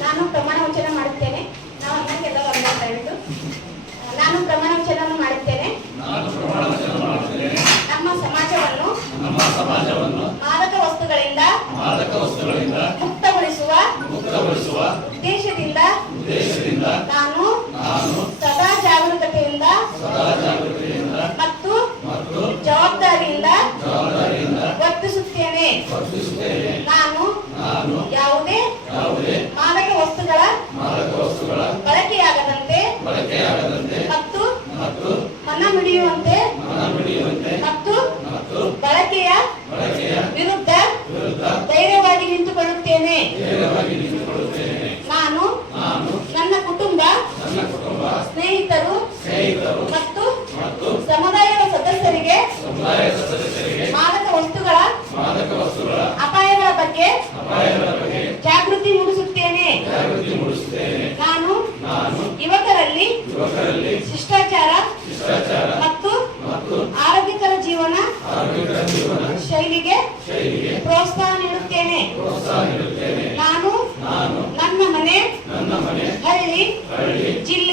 ನಾನು ಪ್ರಮಾಣ ವಚನ ಮಾಡುತ್ತೇನೆ. ನಾವು ಅನ್ನಕ್ಕೆಲ್ಲ ಒಂದೇ ದಯವಿಟ್ಟು ನಾನು ಪ್ರಮಾಣ ವಚನ ಮಾಡುತ್ತೇನೆ. ನಮ್ಮ ಸಮಾಜವನ್ನು ನಮ್ಮ ಸಮಾಜವನ್ನು ಮಾದಕ ವಸ್ತುಗಳಿಂದ ಮಾದಕ ವಸ್ತುಗಳಿಂದ ಮುಕ್ತಗೊಳಿಸುವ ಮುಕ್ತಗೊಳಿಸುವ ಉದ್ದೇಶದಿಂದ ಉದ್ದೇಶದಿಂದ ನಾನು ನಾನು ಸದಾ ಜಾಗರೂಕತೆಯಿಂದ ಸದಾ ಮತ್ತು ಮತ್ತು ಜವಾಬ್ದಾರಿಯಿಂದ ಜವಾಬ್ದಾರಿಯಿಂದ ವರ್ತಿಸುತ್ತೇನೆ. ವರ್ತಿಸುತ್ತೇನೆ. ನಾನು ಯಾವುದೇ ಯಾವುದೇ ಮಾದಕ ವಸ್ತುಗಳ ಮಾದಕ ವಸ್ತುಗಳ ಬಳಕೆಯಾಗದಂತೆ ಬಳಕೆಯಾಗದಂತೆ ಮತ್ತು ಮತ್ತು ಮನ ಮಿಡಿಯುವಂತೆ ಮನ ಮಿಡಿಯುವಂತೆ ಮತ್ತು ಮತ್ತು ಶಿಷ್ಟಾಚಾರ ಮತ್ತು ಆರೋಗ್ಯಕರ ಜೀವನ ಶೈಲಿಗೆ ಪ್ರೋತ್ಸಾಹ ನೀಡುತ್ತೇನೆ. ನಾನು ನನ್ನ ಮನೆ ಹಳ್ಳಿ ಜಿಲ್ಲೆ